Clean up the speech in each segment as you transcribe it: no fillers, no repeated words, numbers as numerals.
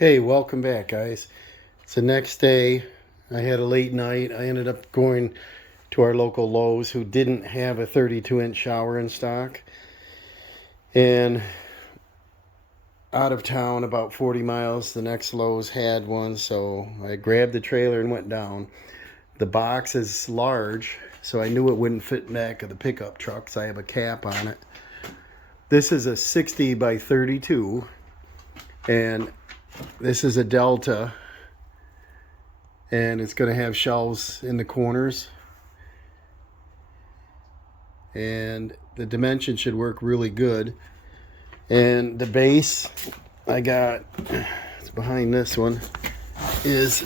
Okay, welcome back, guys. It's the next day. I had a late night. I ended up going to our local Lowe's, who didn't have a 32-inch shower in stock. And out of town, about 40 miles, the next Lowe's had one. So I grabbed the trailer and went down. The box is large, so I knew it wouldn't fit in the back of the pickup truck, so I have a cap on it. This is a 60 by 32, and this is a Delta, and it's going to have shelves in the corners, and the dimension should work really good. And the base I got, it's behind this one, is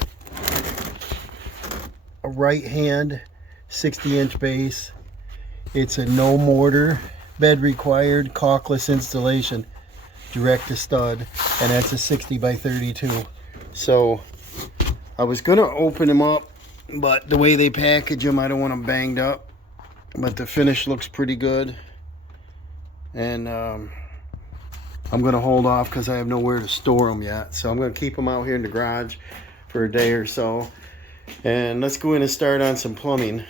a right hand 60-inch base. It's a no mortar, bed required, caulkless installation, direct to stud, and that's a 60 by 32. So I was gonna open them up, but the way they package them, I don't want them banged up. But the finish looks pretty good, and I'm gonna hold off because I have nowhere to store them yet. So I'm gonna keep them out here in the garage for a day or so, and let's go in and start on some plumbing.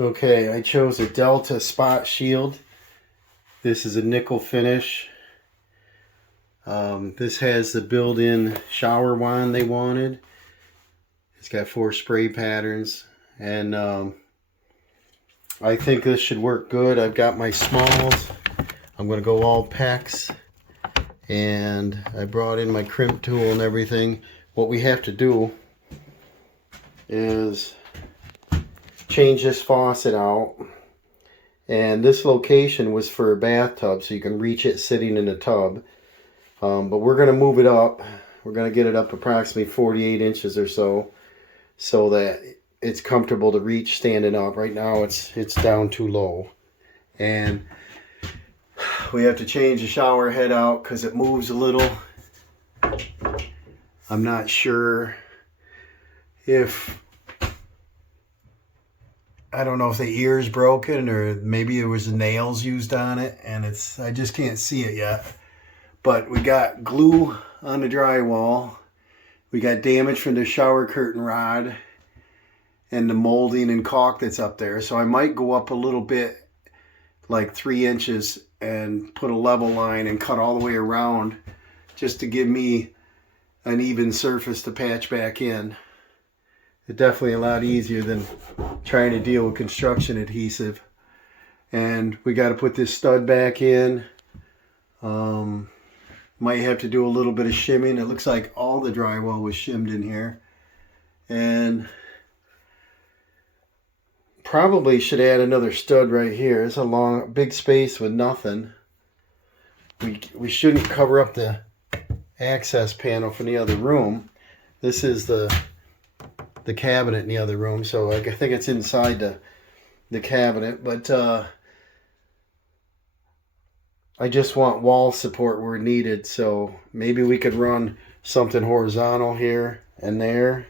Okay, I chose a Delta Spot Shield. This is a nickel finish. This has the built-in shower wand they wanted. It's got 4 spray patterns, and I think this should work good. I've got my smalls. I'm going to go all PEX, and I brought in my crimp tool and everything. What we have to do is change this faucet out, and this location was for a bathtub, so you can reach it sitting in a tub, but we're going to move it up. We're going to get it up approximately 48 inches or so that it's comfortable to reach standing up. Right now it's down too low, and we have to change the shower head out because it moves a little. I'm not sure if, I don't know if the ear's broken or maybe there was nails used on it, and I just can't see it yet. But we got glue on the drywall. We got damage from the shower curtain rod and the molding and caulk that's up there. So I might go up a little bit, like 3 inches, and put a level line and cut all the way around just to give me an even surface to patch back in. It's definitely a lot easier than trying to deal with construction adhesive. And we got to put this stud back in. Might have to do a little bit of shimming. It looks like all the drywall was shimmed in here. And probably should add another stud right here. It's a long, big space with nothing. We shouldn't cover up the access panel from the other room. This is the cabinet in the other room, so I think it's inside the cabinet, but I just want wall support where needed, so maybe we could run something horizontal here and there,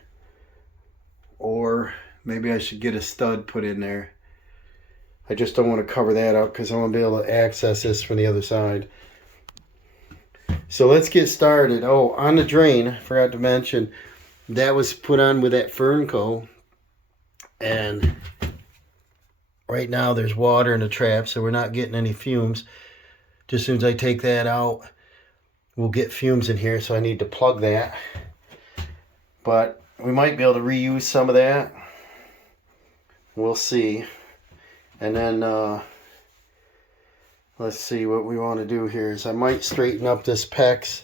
or maybe I should get a stud put in there. I just don't want to cover that up because I want to be able to access this from the other side. So let's get started. Oh, on the drain, I forgot to mention, that was put on with that Fernco, and right now there's water in the trap, so we're not getting any fumes. Just as soon as I take that out, we'll get fumes in here, so I need to plug that. But we might be able to reuse some of that. We'll see. And then let's see, what we want to do here is I might straighten up this PEX,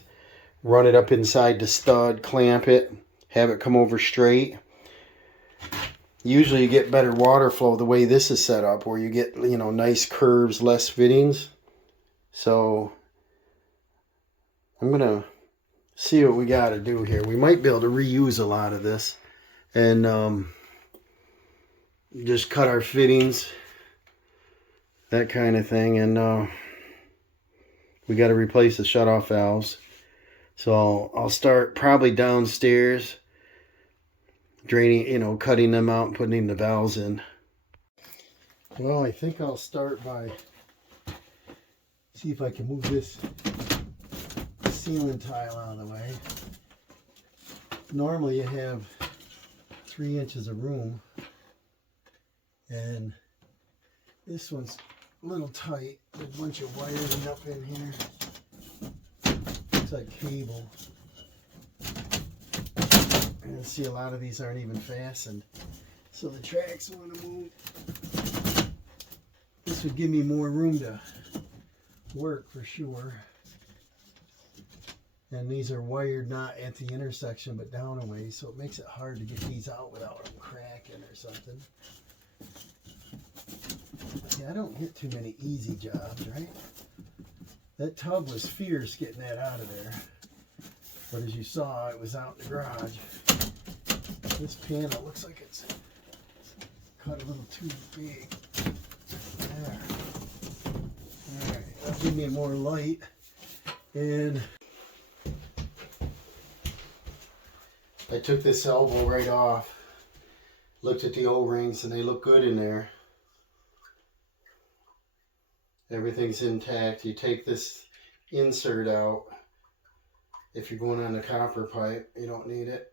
run it up inside the stud, clamp it, have it come over straight. Usually you get better water flow the way this is set up, where you get, nice curves, less fittings. So I'm gonna see what we got to do here. We might be able to reuse a lot of this and just cut our fittings, that kind of thing. And we got to replace the shutoff valves. So I'll start probably downstairs, draining, cutting them out and putting the valves in. Well, I think I'll start by see if I can move this ceiling tile out of the way. Normally you have 3 inches of room, and this one's a little tight. There's a bunch of wiring up in here. Looks like cable. And see, a lot of these aren't even fastened, so the tracks want to move. This would give me more room to work for sure. And these are wired not at the intersection but down a way, so it makes it hard to get these out without them cracking or something. Yeah, I don't get too many easy jobs, right? That tub was fierce getting that out of there. But as you saw, it was out in the garage. This panel looks like it's cut a little too big. There. Alright, that'll give me more light. And I took this elbow right off, looked at the O-rings, and they look good in there. Everything's intact. You take this insert out. If you're going on the copper pipe, you don't need it.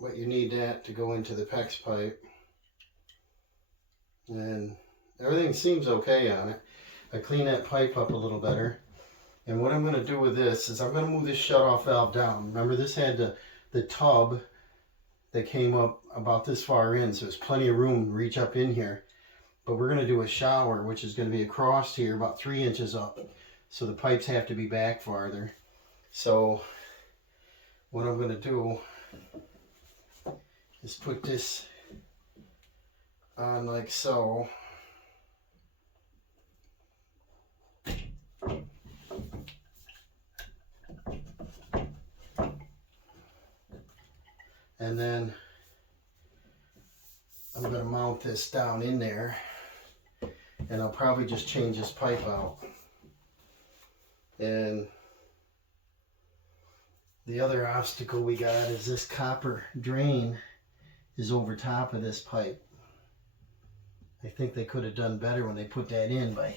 But you need that to go into the PEX pipe. And everything seems okay on it. I cleaned that pipe up a little better. And what I'm going to do with this is I'm going to move this shut-off valve down. Remember, this had the tub that came up about this far in, so there's plenty of room to reach up in here. But we're going to do a shower, which is going to be across here about 3 inches up. So the pipes have to be back farther. So what I'm going to do is put this on like so. And then I'm going to mount this down in there, and I'll probably just change this pipe out. And the other obstacle we got is this copper drain is over top of this pipe. I think they could have done better when they put that in by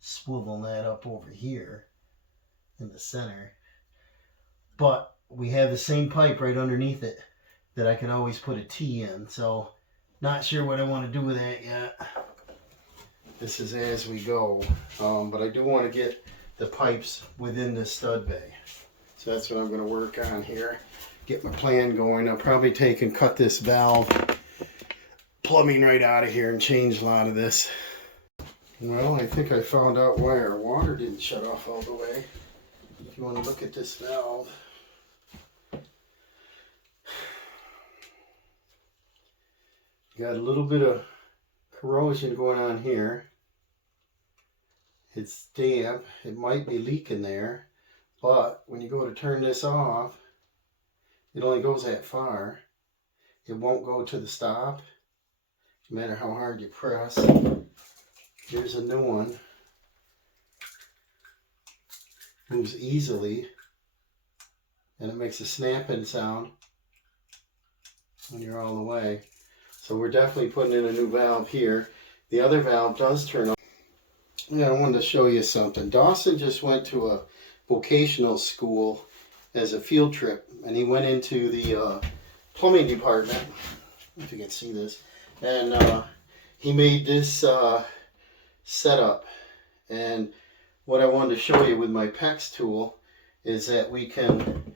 swiveling that up over here in the center. But we have the same pipe right underneath it that I could always put a T in. So not sure what I want to do with that yet. This is as we go. But I do want to get the pipes within the stud bay. So that's what I'm going to work on here. Get my plan going. I'll probably take and cut this valve plumbing right out of here and change a lot of this. Well, I think I found out why our water didn't shut off all the way. If you want to look at this valve, got a little bit of corrosion going on here. It's damp. It might be leaking there. But when you go to turn this off, it only goes that far. It won't go to the stop, no matter how hard you press. Here's a new one. Moves easily. And it makes a snapping sound when you're all the way. So we're definitely putting in a new valve here. The other valve does turn on. Yeah, I wanted to show you something. Dawson just went to a vocational school as a field trip, and he went into the plumbing department, if you can see this, and he made this setup. And what I wanted to show you with my PEX tool is that we can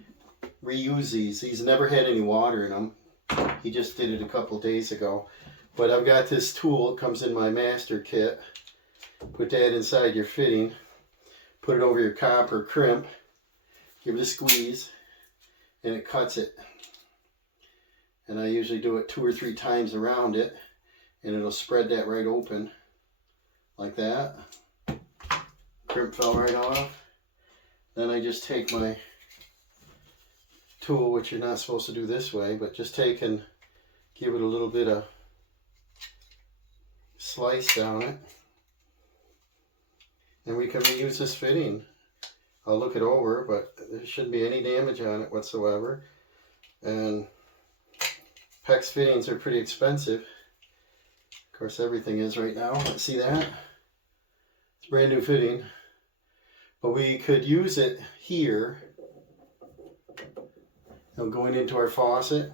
reuse these. These never had any water in them. He just did it a couple days ago. But I've got this tool. It comes in my master kit. Put that inside your fitting. Put it over your copper crimp. Give it a squeeze. And it cuts it. And I usually do it 2 or 3 times around it. And it'll spread that right open. Like that. Crimp fell right off. Then I just take my tool, which you're not supposed to do this way, but just take and give it a little bit of slice down it. And we can reuse this fitting. I'll look it over, but there shouldn't be any damage on it whatsoever. And PEX fittings are pretty expensive. Of course, everything is right now. See that? It's brand new fitting. But we could use it here. Going into our faucet.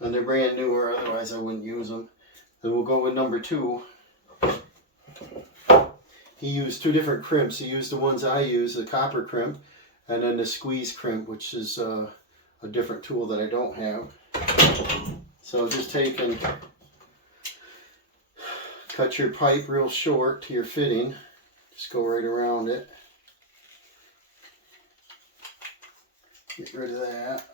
And they're brand new, or otherwise I wouldn't use them. Then we'll go with number 2. He used 2 different crimps. He used the ones I use, the copper crimp, and then the squeeze crimp, which is a different tool that I don't have. So just take and cut your pipe real short to your fitting. Just go right around it. Get rid of that.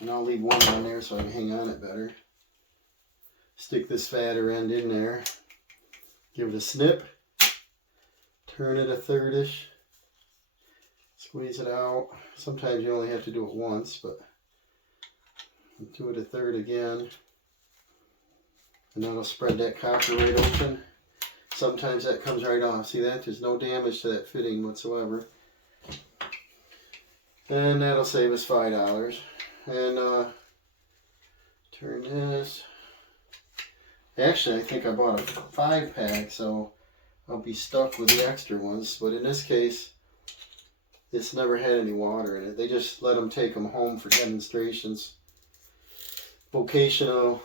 And I'll leave one on there so I can hang on it better. Stick this fatter end in there. Give it a snip. Turn it a thirdish. Squeeze it out. Sometimes you only have to do it once, but do it a third again. And that'll spread that copper right open. Sometimes that comes right off. See that? There's no damage to that fitting whatsoever. And that'll save us $5. And turn this. Actually, I think I bought a 5-pack, so I'll be stuck with the extra ones. But in this case, it's never had any water in it. They just let them take them home for demonstrations. Vocational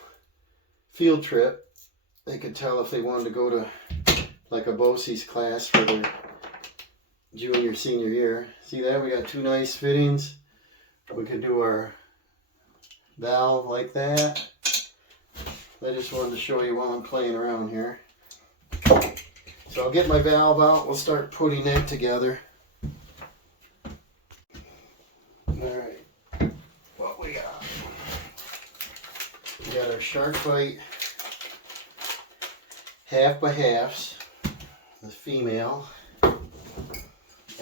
field trip. They could tell if they wanted to go to like a BOCES class for their junior, senior year. See that? We got 2 nice fittings. We could do our valve like that. I just wanted to show you while I'm playing around here. So I'll get my valve out. We'll start putting that together. Alright. What we got? We got our SharkBite half by halves. The female.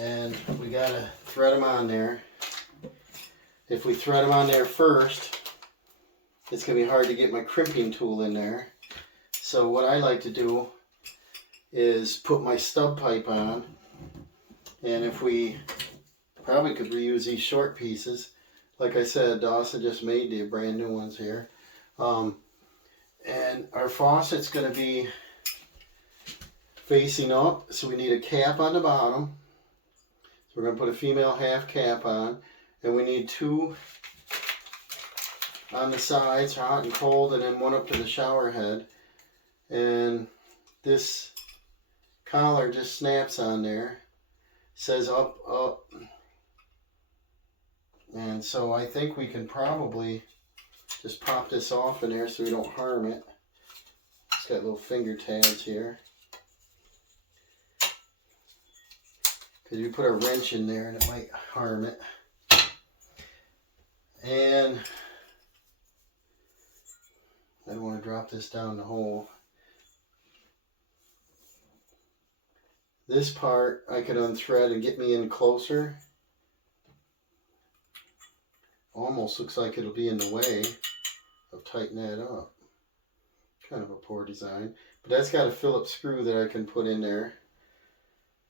And we gotta thread them on there. If we thread them on there first, it's going to be hard to get my crimping tool in there. So what I like to do is put my stub pipe on. And if we probably could reuse these short pieces. Like I said, Dawson just made the brand new ones here. And our faucet's going to be facing up. So we need a cap on the bottom. So we're going to put a female half cap on. And we need 2 on the sides, hot and cold, and then 1 up to the shower head. And this collar just snaps on there. Says up, up. And so I think we can probably just pop this off in there so we don't harm it. It's got little finger tabs here. Because you put a wrench in there and it might harm it. And I don't want to drop this down the hole. This part I could unthread and get me in closer. Almost looks like it'll be in the way of tightening that up. Kind of a poor design. But that's got a Phillips screw that I can put in there.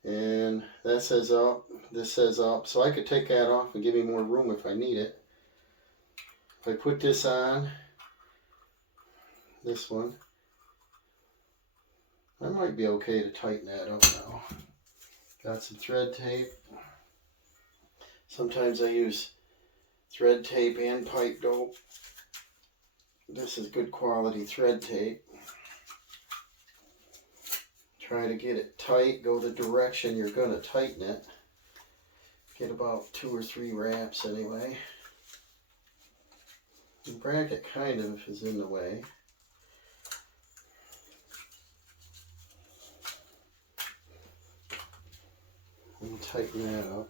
And that says up, this says up. So I could take that off and give me more room if I need it. If I put this on, this one, I might be okay to tighten that up now. Got some thread tape. Sometimes I use thread tape and pipe dope. This is good quality thread tape. Try to get it tight, go the direction you're going to tighten it. Get about 2 or 3 wraps anyway. The bracket kind of is in the way. And tighten that up.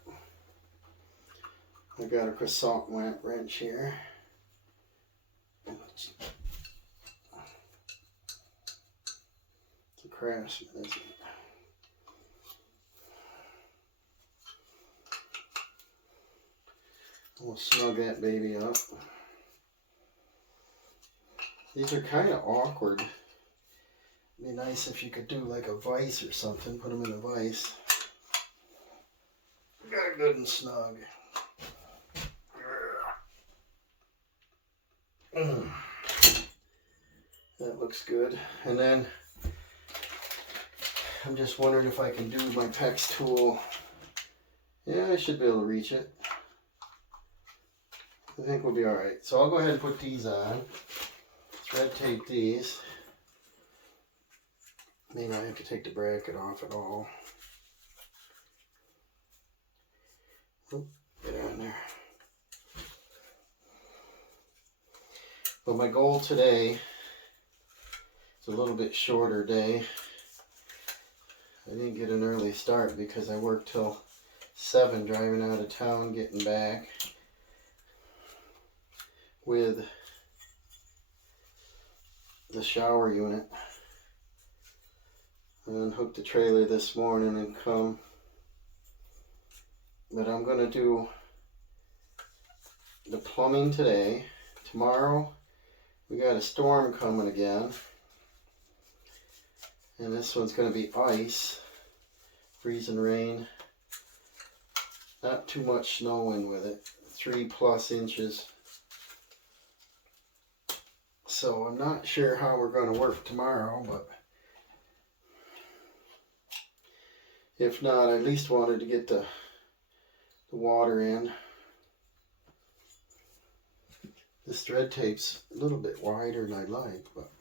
I got a croissant wrench here. It's a Craftsman, isn't it? We'll snug that baby up. These are kind of awkward. It'd be nice if you could do like a vise or something, put them in a vise. good and snug. That looks good. And then I'm just wondering if I can do my PEX tool. Yeah, I should be able to reach it. I think we'll be alright. So I'll go ahead and put these on. Thread tape these. Maybe I have to take the bracket off at all. Oop, get on there. But my goal today, it's a little bit shorter day. I didn't get an early start because I worked till 7 driving out of town, getting back with the shower unit. And unhook the trailer this morning and come. But I'm going to do the plumbing today. Tomorrow we got a storm coming again. And this one's going to be ice, freezing rain. Not too much snowing with it, 3+ inches. So I'm not sure how we're going to work tomorrow, but if not, I at least wanted to get the water in. This thread tape's a little bit wider than I like, but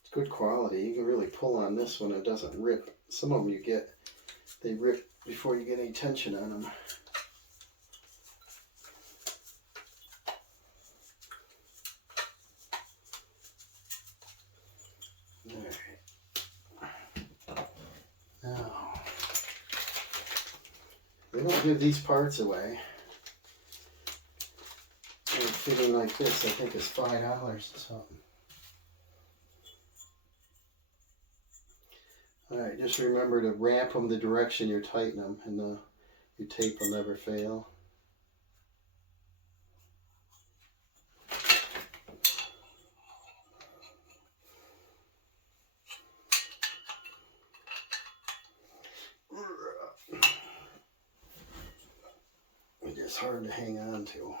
it's good quality. You can really pull on this one, it doesn't rip. Some of them they rip before you get any tension on them. Now, they don't give these parts away. And a fitting like this, I think, is $5 or something. Alright, just remember to wrap them the direction you're tightening them, and your tape will never fail. It's just hard to hang on to.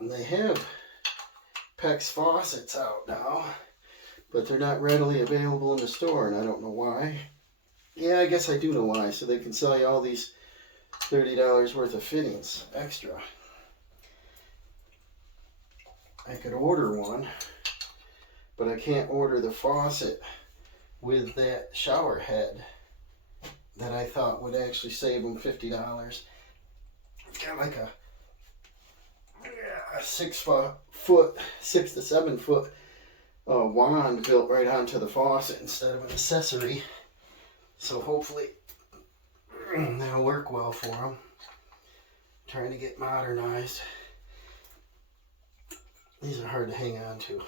And they have PEX faucets out now, but they're not readily available in the store, and I don't know why. Yeah, I guess I do know why. So they can sell you all these $30 worth of fittings extra. I could order one, but I can't order the faucet with that shower head that I thought would actually save them $50. It's got like a 6 to 7 foot wand built right onto the faucet instead of an accessory. So hopefully that'll work well for them. Trying to get modernized. These are hard to hang on to.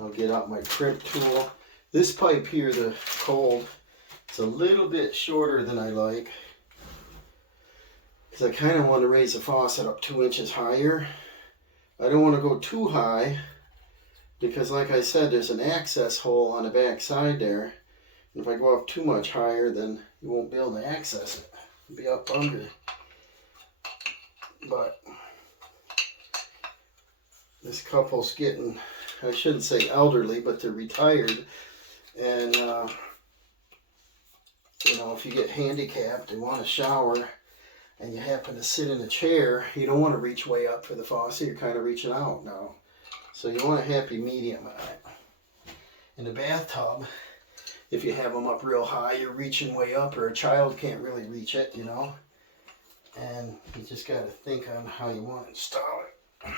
I'll get out my crimp tool. This pipe here, the cold, it's a little bit shorter than I like, because I kind of want to raise the faucet up 2 inches higher. I don't want to go too high, because like I said, there's an access hole on the back side there. And if I go up too much higher, then you won't be able to access it. It'll be up under. But this couple's getting, I shouldn't say elderly, but they're retired. And, you know, if you get handicapped and want to shower and you happen to sit in a chair, you don't want to reach way up for the faucet. You're kind of reaching out now. So you want a happy medium on it. In the bathtub, if you have them up real high, you're reaching way up, or a child can't really reach it, you know. And you just got to think on how you want to install it.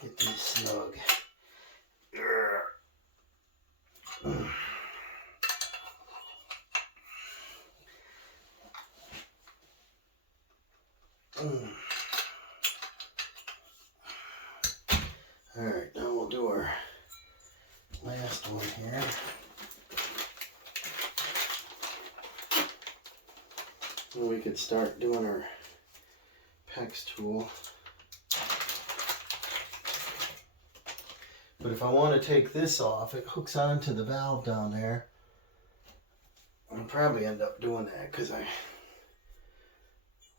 Get these snug. we could start doing our PEX tool. But if I want to take this off, it hooks onto the valve down there. I'll probably end up doing that because I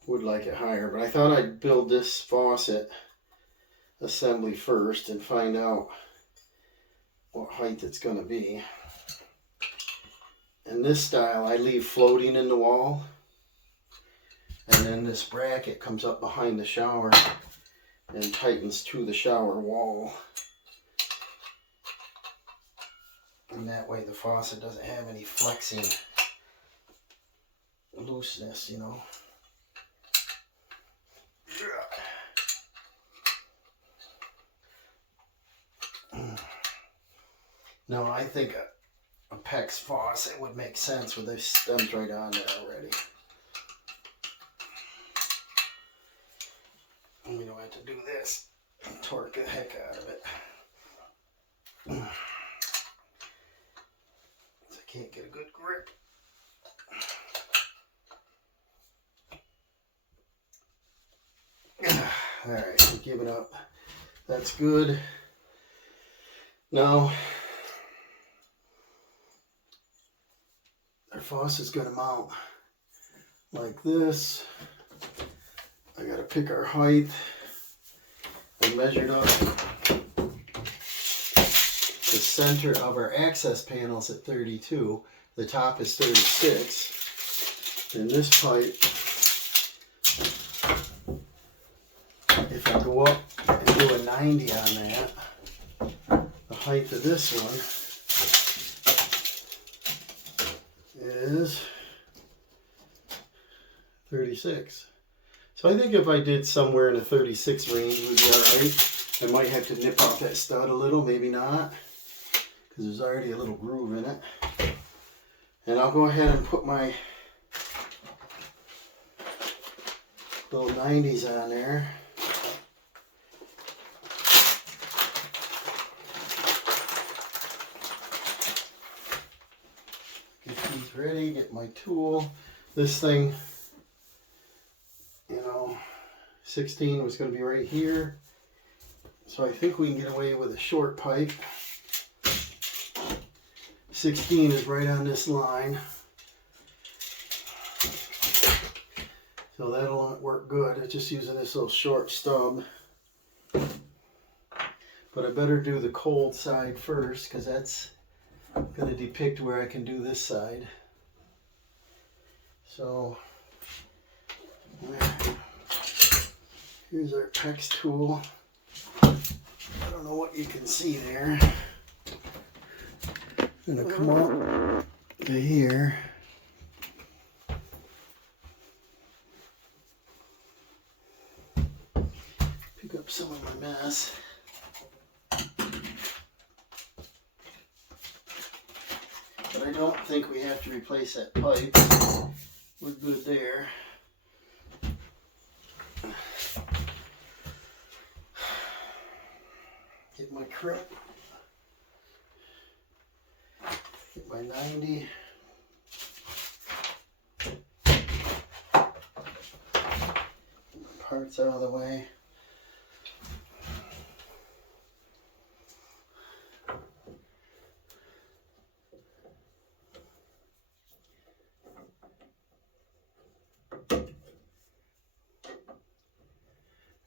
would like it higher. But I thought I'd build this faucet assembly first and find out what height it's going to be. And this style I leave floating in the wall. And then this bracket comes up behind the shower and tightens to the shower wall. And that way the faucet doesn't have any flexing looseness, you know. No, I think a PEX faucet would make sense with those stems right on there already. And we don't have to do this and torque the heck out of it. I can't get a good grip. Alright, we'll give it up. That's good. Now, our faucet's going to mount like this. I got to pick our height. I measured up the center of our access panels at 32. The top is 36. And this pipe, if I go up and do a 90 on that, the height of this one is 36. So I think if I did somewhere in the 36 range would be alright. I might have to nip out that stud a little, maybe not, because there's already a little groove in it. And I'll go ahead and put my little 90s on there. Get these ready, get my tool. This thing, you know, 16 was going to be right here. So I think we can get away with a short pipe. 16 is right on this line. So that'll work good. It's just using this little short stub. But I better do the cold side first, because that's going to depict where I can do this side. So here's our PEX tool. I don't know what you can see there. I'm going to come up to here. Pick up some of my mess. But I don't think we have to replace that pipe. We're good there. Get my crimp. Get my 90. Parts out of the way.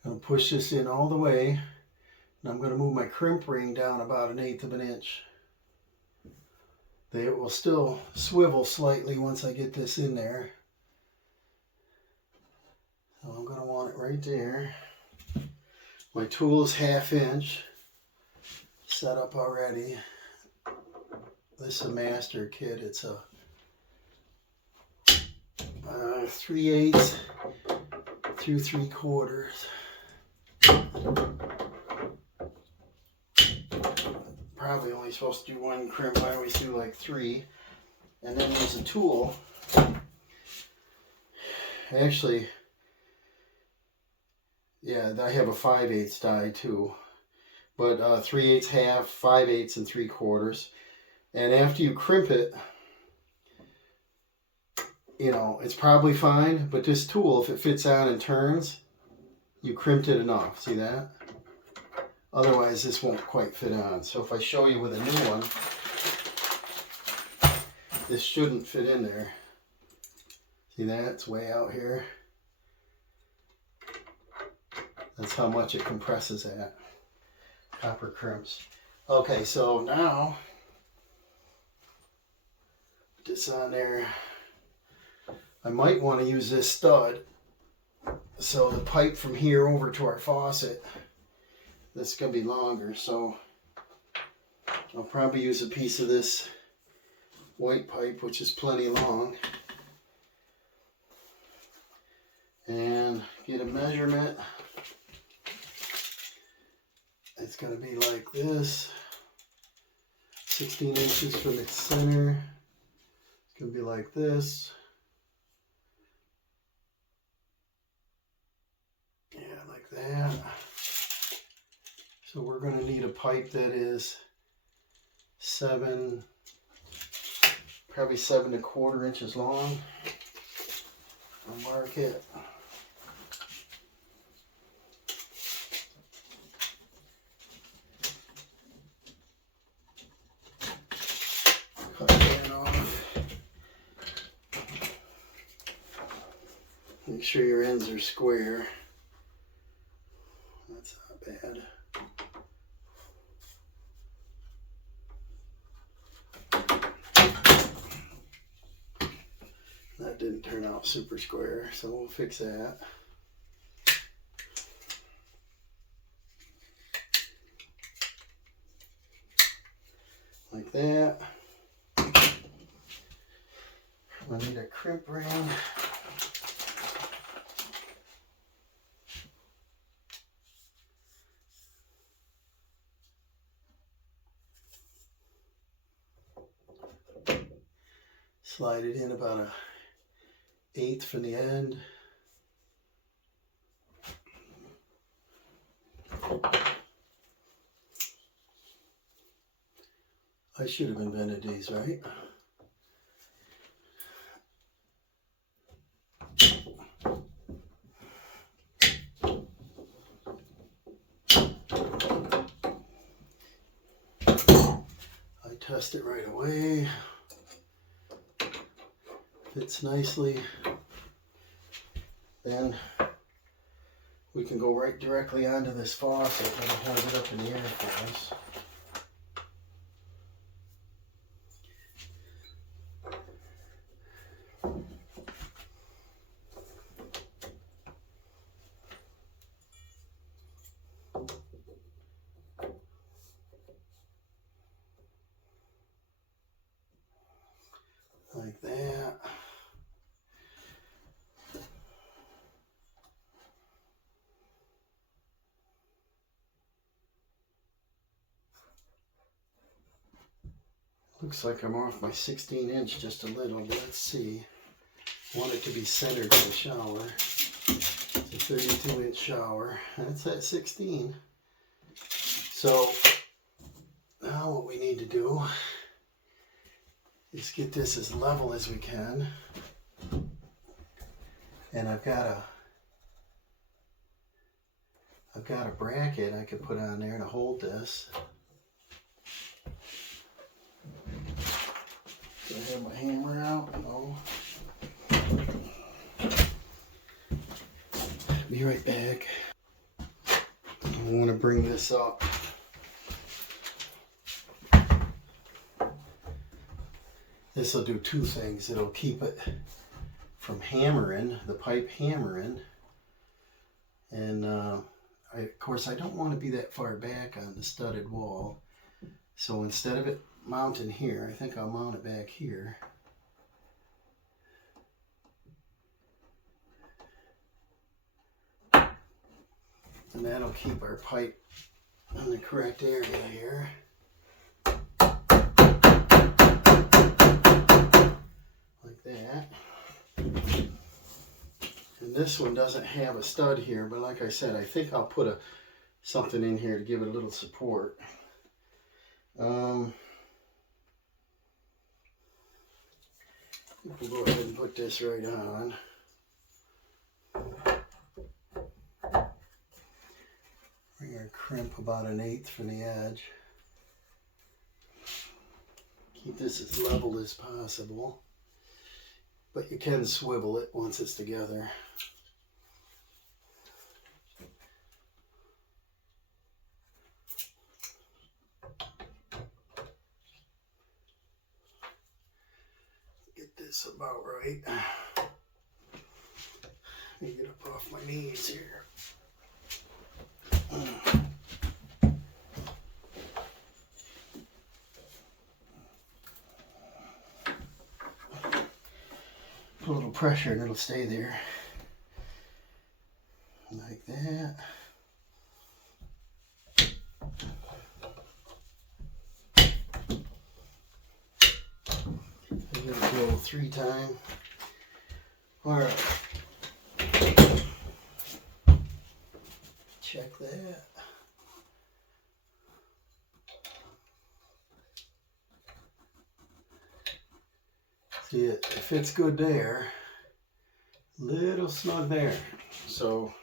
I'll push this in all the way, and I'm going to move my crimp ring down about 1/8 of an inch. It will still swivel slightly once I get this in there. So I'm going to want it right there. My tool is 1/2 inch set up already. This is a master kit. It's a 3/8 through 3/4. Probably only supposed to do 1 crimp. I always do like 3. And then there's a tool. Actually, yeah, I have a 5/8 die too. But 3/8, 1/2, 5/8, and 3/4. And after you crimp it, you know, it's probably fine, but this tool, if it fits on and turns, you crimped it enough. See that? Otherwise, this won't quite fit on. So if I show you with a new one, this shouldn't fit in there. See that? It's way out here. That's how much it compresses at. Copper crimps. Okay, so now, put this on there. I might want to use this stud. So the pipe from here over to our faucet, this is going to be longer, so I'll probably use a piece of this white pipe, which is plenty long, and get a measurement. It's going to be like this, 16 inches from its center. It's going to be like this. Yeah, like that. So we're going to need a pipe that is probably 7 1/4 inches long. I'll mark it. Cut that off. Make sure your ends are square. That's not bad. That didn't turn out super square, so we'll fix that. Like that. I need a crimp ring. Slide it in about 1/8 from the end. I should have invented these, right? I test it right away. Fits nicely. Then we can go right directly onto this faucet and hold it up in the air for us. Like that. Looks like I'm off my 16-inch just a little, but let's see. I want it to be centered in the shower. It's a 32-inch shower. That's at 16. So now what we need to do is get this as level as we can. And I've got a bracket I could put on there to hold this. Do I have my hammer out? No. Be right back. I want to bring this up. This will do two things. It'll keep it from hammering, the pipe hammering. And of course I don't want to be that far back on the studded wall. So instead of it mounting here, I think I'll mount it back here. And that'll keep our pipe in the correct area here. Like that. And this one doesn't have a stud here, but like I said, I think I'll put something in here to give it a little support. We'll go ahead and put this right on. Bring our crimp about 1/8 from the edge. Keep this as level as possible, but you can swivel it once it's together. Get this about right. Let me get up off my knees here. Put a little pressure and it'll stay there. Like that. I'm going to go 3 times. Alright. Check that. See, it fits good there. Little snug there. So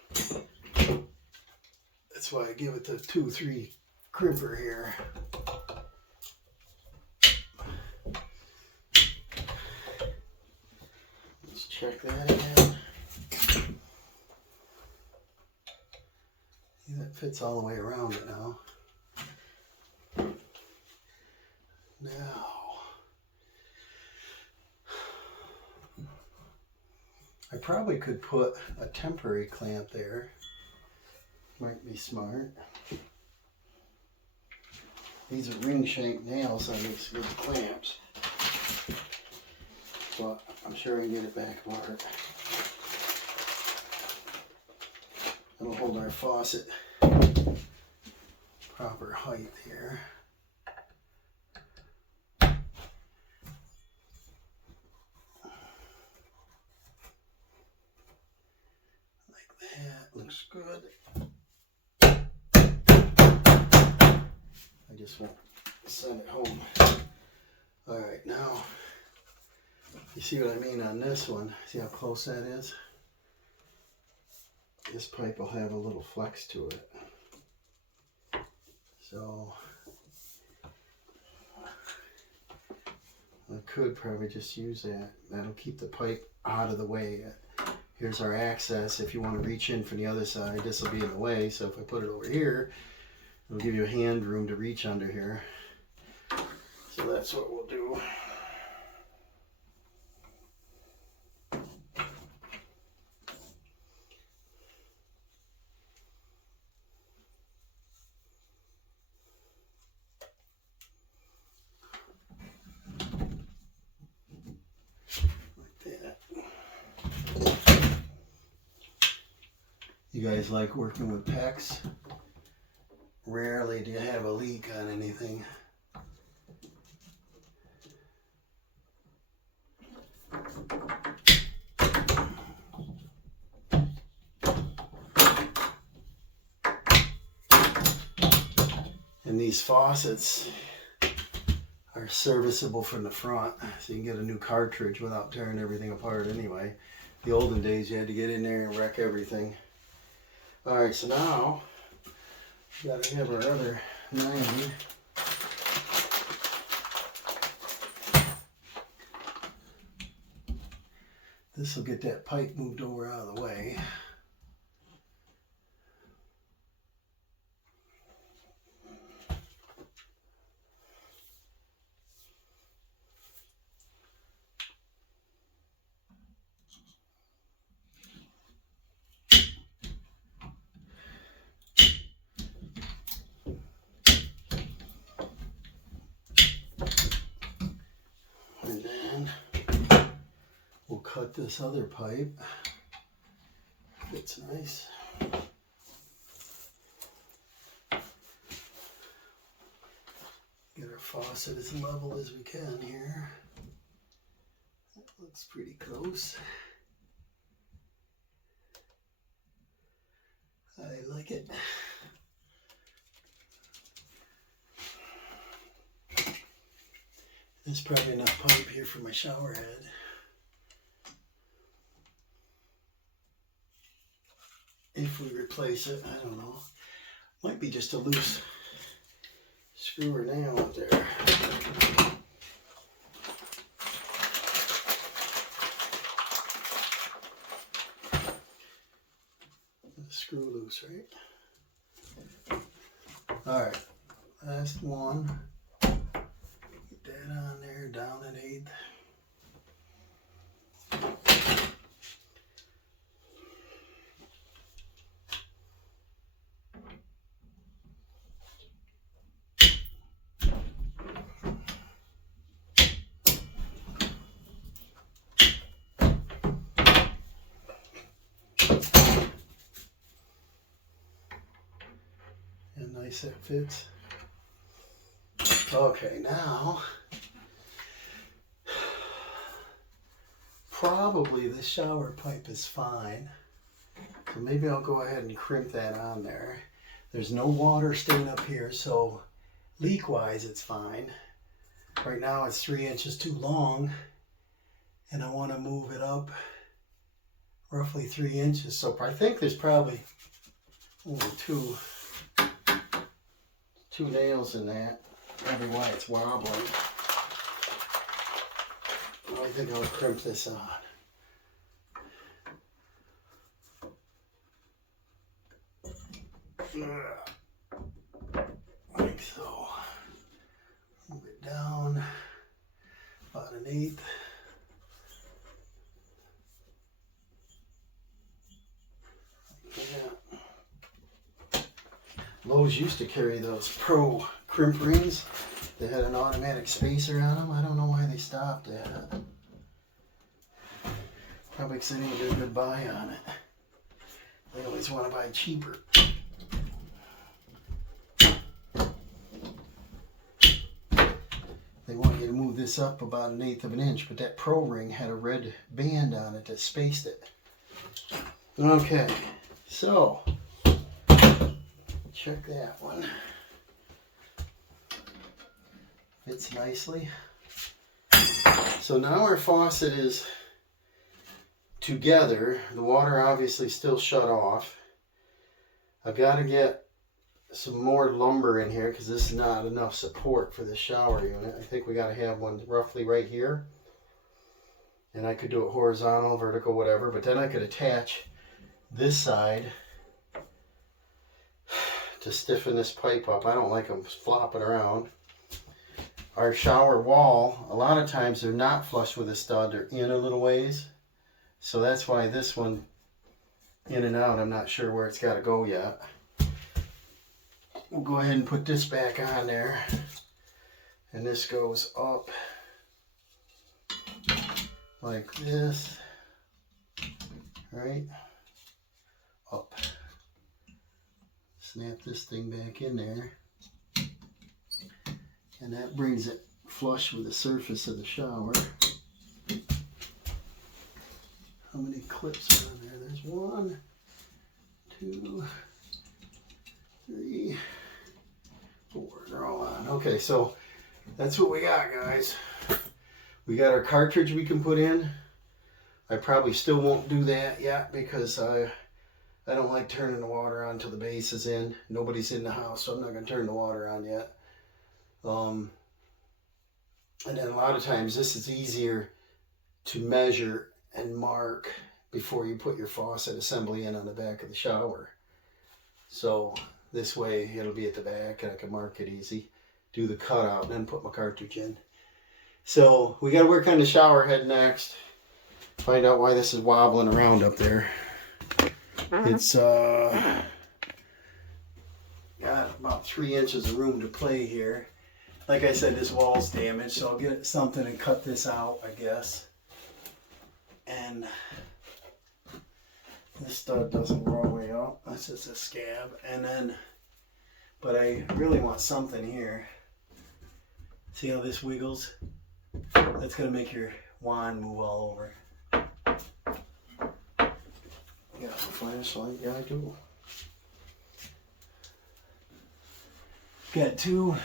that's why I give it the 2-3 crimper here. Let's check that again. See, that fits all the way around it now. Now, I probably could put a temporary clamp there. Might be smart. These are ring shank nails, so it makes good clamps. But I'm sure I can get it back apart. It'll hold our faucet proper height here. That looks good. I just won't send it home. Alright, now, you see what I mean on this one? See how close that is? This pipe will have a little flex to it. So, I could probably just use that. That'll keep the pipe out of the way. Here's our access. If you want to reach in from the other side, this will be in the way. So if I put it over here, it'll give you a hand room to reach under here. So that's what we'll do. You guys like working with PEX? Rarely do you have a leak on anything. And these faucets are serviceable from the front, so you can get a new cartridge without tearing everything apart anyway. The olden days you had to get in there and wreck everything. Alright, so now we gotta have our other 90. This will get that pipe moved over out of the way. And then we'll cut this other pipe. Fits nice. Get our faucet as level as we can here. That looks pretty close. I like it. There's probably enough pipe here for my shower head. if we replace it. I don't know. Might be just a loose screw or nail up there. Screw loose, right? Alright, last one. Get that on there, down an 1/8. And nice that fits. Okay, now probably the shower pipe is fine. So maybe I'll go ahead and crimp that on there. There's no water staying up here, so leak-wise it's fine. Right now it's 3 inches too long, and I want to move it up roughly 3 inches. So I think there's probably only two nails in that. Probably why it's wobbling. I think I'll crimp this on. Like so. Move it down about an 1/8. Yeah. Lowe's used to carry those Pro crimp rings. They had an automatic spacer on them. I don't know why they stopped that. Probably because they didn't get a good buy on it. They always want to buy cheaper. They want you to move this up about 1/8 of an inch, but that Pro ring had a red band on it that spaced it. Okay, so check that one. Fits nicely. So now our faucet is together. The water obviously still shut off. I've got to get some more lumber in here because this is not enough support for the shower unit. I think we got to have one roughly right here. And I could do it horizontal, vertical, whatever. But then I could attach this side to stiffen this pipe up. I don't like them flopping around. Our shower wall, a lot of times they're not flush with a stud. They're in a little ways. So that's why this one, in and out, I'm not sure where it's got to go yet. We'll go ahead and put this back on there. And this goes up like this. Right? Up. Snap this thing back in there. And that brings it flush with the surface of the shower. How many clips are on there? There's 1, 2, 3, 4. They're all on. Okay, so that's what we got, guys. We got our cartridge we can put in. I probably still won't do that yet because I don't like turning the water on until the base is in. Nobody's in the house, so I'm not going to turn the water on yet. And then a lot of times this is easier to measure and mark before you put your faucet assembly in on the back of the shower. So this way it'll be at the back and I can mark it easy, do the cutout, and then put my cartridge in. So we got to work on the shower head next. Find out why this is wobbling around up there. It's got about 3 inches of room to play here. Like I said, this wall's damaged, so I'll get something and cut this out, I guess. And this stud doesn't go all the way up. That's just a scab. And then, but I really want something here. See how this wiggles? That's gonna make your wand move all over. Yeah, a flashlight. Yeah, I do. Got 2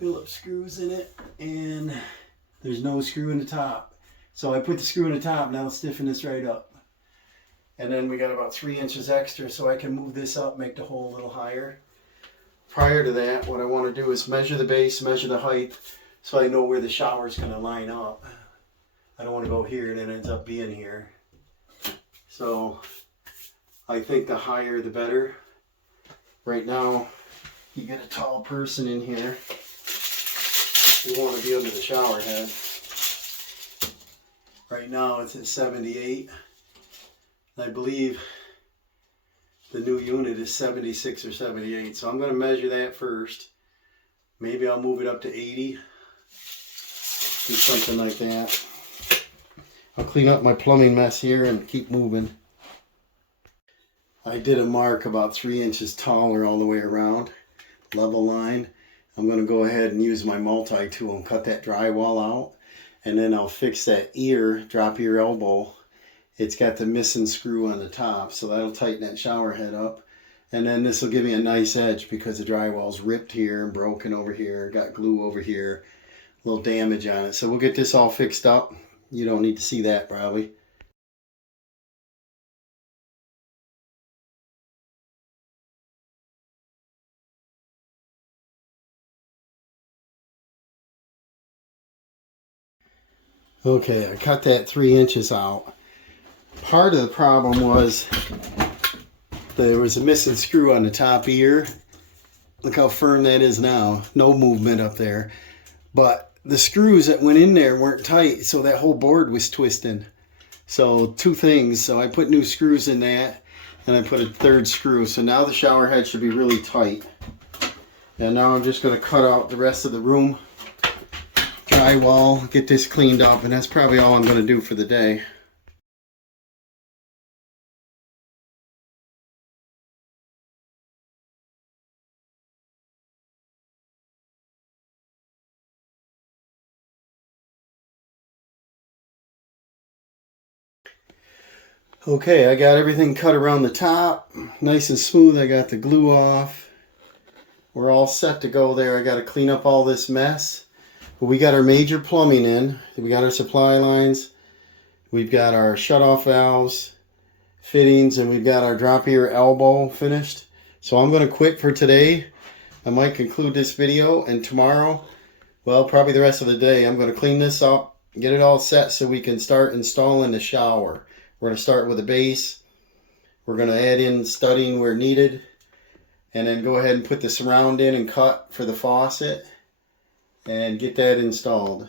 Phillips screws in it, and there's no screw in the top. So I put the screw in the top, now I'll stiffen this right up. And then we got about 3 inches extra, so I can move this up, make the hole a little higher. Prior to that, what I want to do is measure the base, measure the height, so I know where the shower is going to line up. I don't want to go here and it ends up being here. So I think the higher the better. Right now, you get a tall person in here. You want to be under the shower head. Right now it's at 78. I believe the new unit is 76 or 78. So I'm going to measure that first. Maybe I'll move it up to 80. Do something like that. I'll clean up my plumbing mess here and keep moving. I did a mark about 3 inches taller all the way around. Level line. I'm going to go ahead and use my multi-tool and cut that drywall out. And then I'll fix that ear, drop ear elbow. It's got the missing screw on the top, so that'll tighten that shower head up. And then this will give me a nice edge because the drywall's ripped here and broken over here, got glue over here, a little damage on it. So we'll get this all fixed up. You don't need to see that probably. Okay, I cut that 3 inches out. Part of the problem was there was a missing screw on the top ear. Look how firm that is now. No movement up there. But the screws that went in there weren't tight, so that whole board was twisting. So two things. So I put new screws in that, and I put a third screw. So now the shower head should be really tight. And now I'm just going to cut out the rest of the room. Drywall, get this cleaned up, and that's probably all I'm going to do for the day. Okay, I got everything cut around the top, nice and smooth. I got the glue off. We're all set to go there. I got to clean up all this mess. But we got our major plumbing in. We got our supply lines. We've got our shutoff valves, fittings, and we've got our drop ear elbow finished. So I'm going to quit for today. I might conclude this video, and tomorrow, well, probably the rest of the day, I'm going to clean this up, get it all set so we can start installing the shower. We're going to start with a base. We're going to add in studding where needed, and then go ahead and put the surround in and cut for the faucet and get that installed.